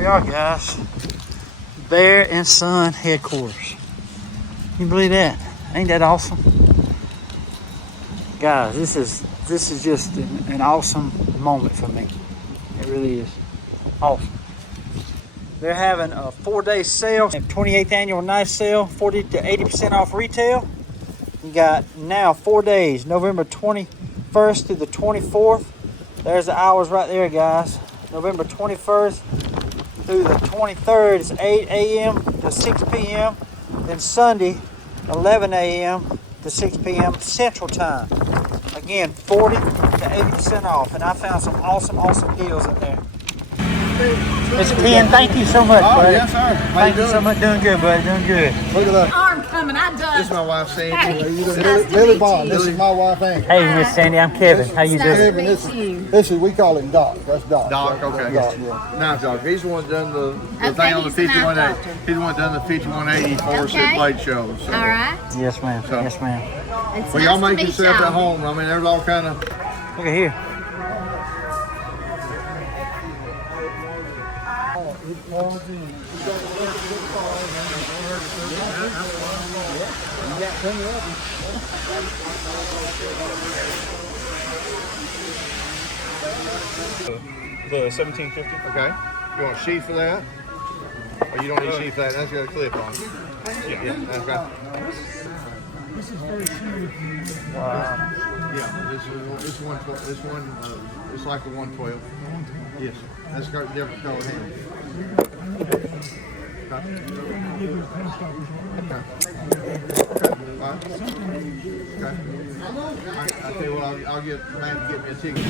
we are, guys. Bear Son headquarters. You believe that? Ain't that awesome? Guys, this is just an awesome moment for me. It really is. Awesome. They're having a 4-day sale, 28th annual knife sale, 40 to 80% off retail. You got now 4 days, November 21st through the 24th. There's the hours right there, guys. November 21st through the 23rd is 8 a.m. to 6 p.m. Then Sunday, 11 a.m. to 6 p.m. Central Time. Again, 40 to 80% off. And I found some awesome deals in there. Mr. Ken, thank you so much, buddy. Yes, sir. Thank you so much. Doing good, buddy. Doing good. Look at that. Arm coming, I done. This is my wife, Sandy. Hey, Billy Bond. This is my wife, Ann. Hey, Miss Sandy, I'm Kevin. How you doing? Kevin, this is we call him Doc. That's Doc. Doc, okay. Doc, yeah. Now, Doc, he's the one that done the Okay, thing on the he's an eye 5180. doctor. He's the one that done the 5180 for us at Blade Show. So. All right. Yes, ma'am. So- Yes, ma'am. It's Well, y'all nice to make meet yourself y'all. at home. I mean, there's all kind of. Look at here. The 1750. Okay. You want a sheath for that? Or you don't need a sheath for that? That's got a clip on it. Yeah, that's right. Wow. Yeah, this one, it's like a 112. Yes, that's got different color hand. Okay. All right. Okay. I tell you what, I'll get Matt to get me a ticket.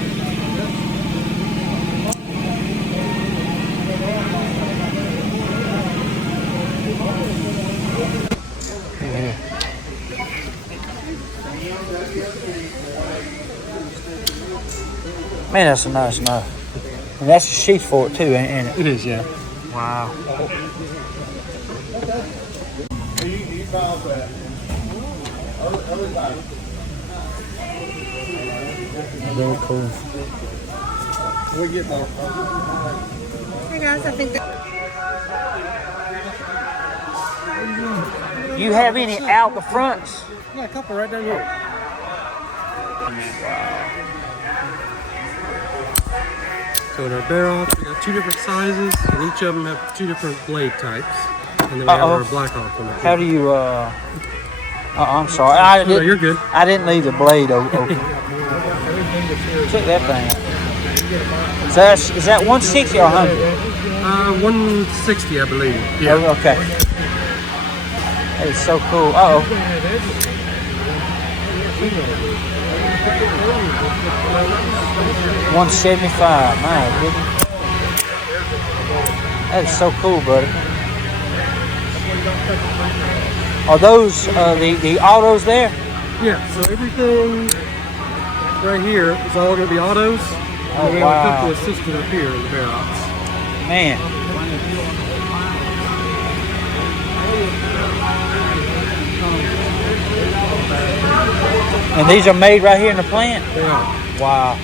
Man, that's a nice knife. And that's a sheath for it too, ain't it? It is, yeah. Wow. Very cool. We get more. Hey guys, I think that. You have any out the fronts? Yeah, a couple right down here. So in our barrel, we got 2 different sizes, and each of them have 2 different blade types. And then we have our Black Hawk one. How do you, I'm sorry. I No, you're good. I didn't leave the blade open. Check that thing out. Is that 160 or 100? 160, I believe. Yeah. Oh, okay. That is so cool. Uh-oh. 175. My goodness. That is so cool, buddy. Are those the autos there? Yeah, so everything right here is all going to be autos. Oh, and we wow. have a couple assisted up here in the barrels. Man. And these are made right here in the plant? They are. Wow.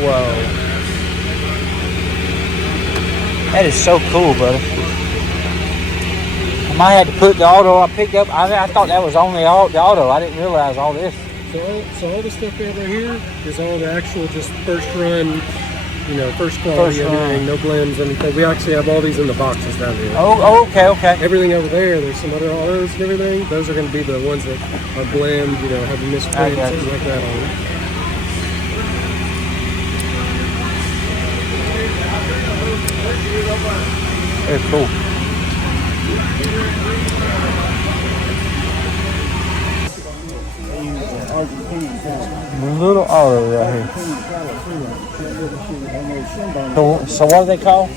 Whoa. That is so cool, buddy. I might have to put the auto I picked up. I thought that was only the auto. I didn't realize all this. So all the stuff we have right here is all the actual just first run, first quality, everything, no blends, anything. We actually have all these in the boxes down here. Oh, okay. Everything over there's some other autos and everything. Those are going to be the ones that are blend, have misprints, things like that on them. Very cool. Little auto right here. So what are they called?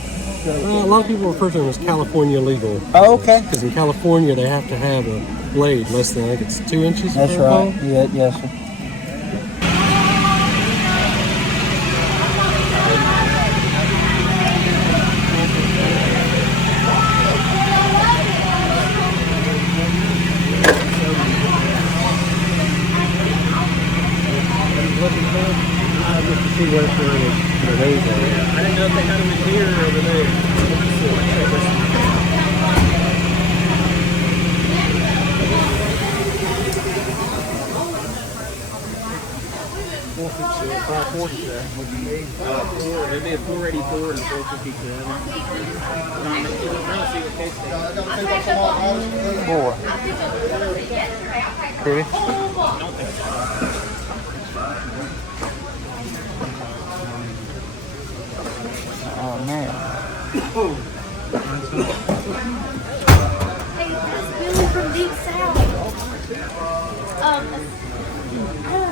A lot of people refer to them as California legal. Oh, okay. Because in California they have to have a blade less than, I think it's 2 inches. That's right. Yeah, yes, sir. Just to see where those are. I didn't know if they had them in here or over there. It'd be a 484 and a 457. Boy. Pretty. Oh man. Hey, that's Billy from Deep South. I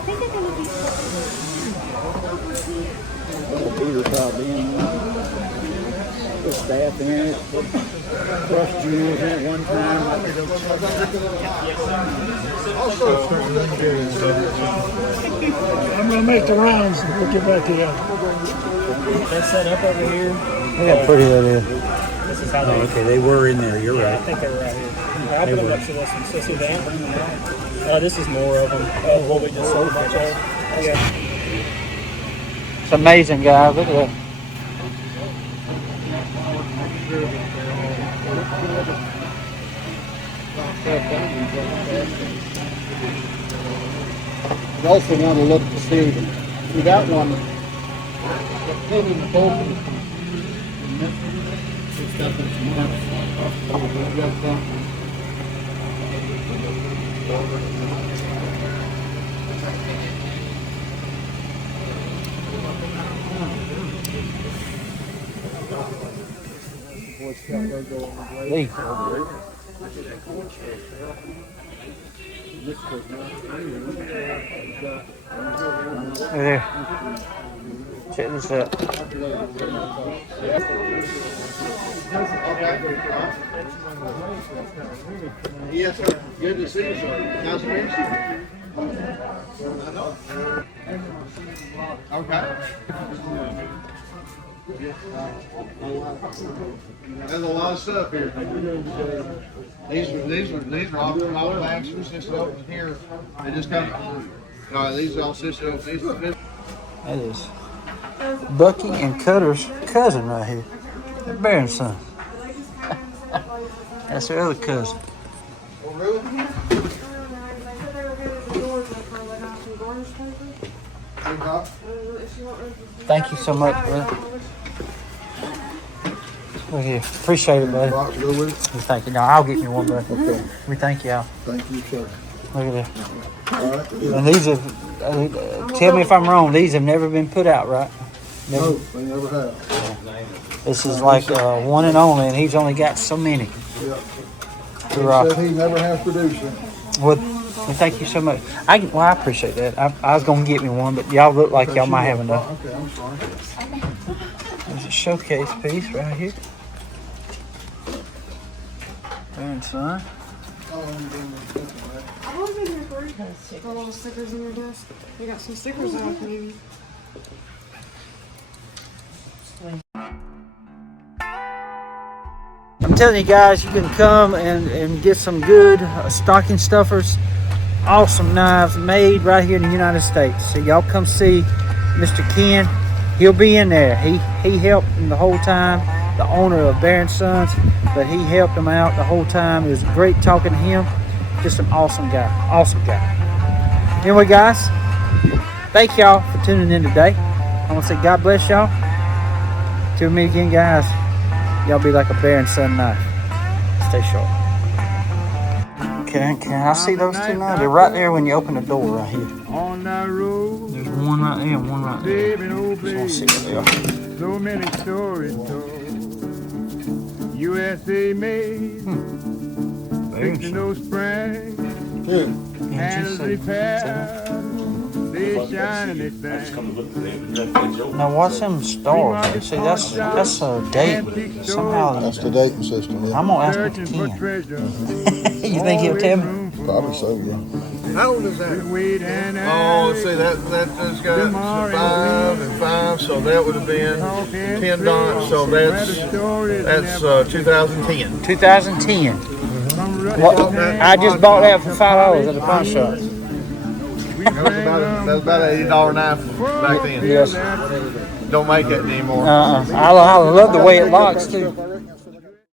think they're gonna be. Peter probably in the staff in it. Crush jewels in it one time. I'm gonna make the rounds and we'll get back to you. They're set up over here. Look how pretty that is. This is how they. Okay, they were in there. You're I right. think they were right here. I put them up to this one. So see that? This is more of them. What we just sold a bunch of. Yeah. It's amazing, guys. Look at that. You also want to look to see that one. Lee. Hey there. Check this out. Yes, sir. Good to see you, sir. Nice to meet you. Okay. There's a lot of stuff here. These are all bags from Sister Open here. They just come. These are all Sister Open. That is Bucky and Cutter's cousin right here. Bear Son. That's their other cousin. Oh, really? Thank you so much, brother. Look here. Appreciate it, buddy. Box go with it? Thank you. No, I'll get you one, brother. Okay. We thank you, Al. Thank you, sir. Look at that. All right. Yeah. And these have, tell me if I'm wrong, these have never been put out, right? No, they never have. This is like one and only, and he's only got so many. Yeah. To He rock. said he never has produced them. Well, thank you so much. I appreciate that. I was going to get me one, but y'all look like y'all might have enough. Okay, I'm sorry. There's a showcase piece right here. Bear Son. I've always been here for you. Got all the stickers in your desk. You got some stickers out, maybe. I'm telling you guys, you can come and get some good stocking stuffers. Awesome knives made right here in the United States. So y'all come see Mr. Ken. He'll be in there. He helped him the whole time, the owner of Bear Sons, but he helped him out the whole time. It was great talking to him. Just an awesome guy. Awesome guy. Anyway, guys, thank y'all for tuning in today. I want to say God bless y'all. Till we meet again, guys. Y'all be like a Bear Son knife. Stay sharp. Can I see those two now? They're right there when you open the door right here. On that road, There's one right there and one right there. baby, oh Just want to see baby, where they are. so many stories told. USA made, fixing those springs, hands repaired, they shine and they bang. Now watch them stars. See, that's a date. Somehow That's the dating system, yeah. I'm gonna ask Searching Mr. for Ken. treasure, You think he'll tell me? Probably so, yeah. How old is that? wait and Oh, see, that's got 5 and 5, so that would have been 10 dots, so that's 2010. 2010. What? I just bought that for $5 at the pawn shop. That was about an $80 knife back then. Yes. Don't make that anymore. I love the way it locks too.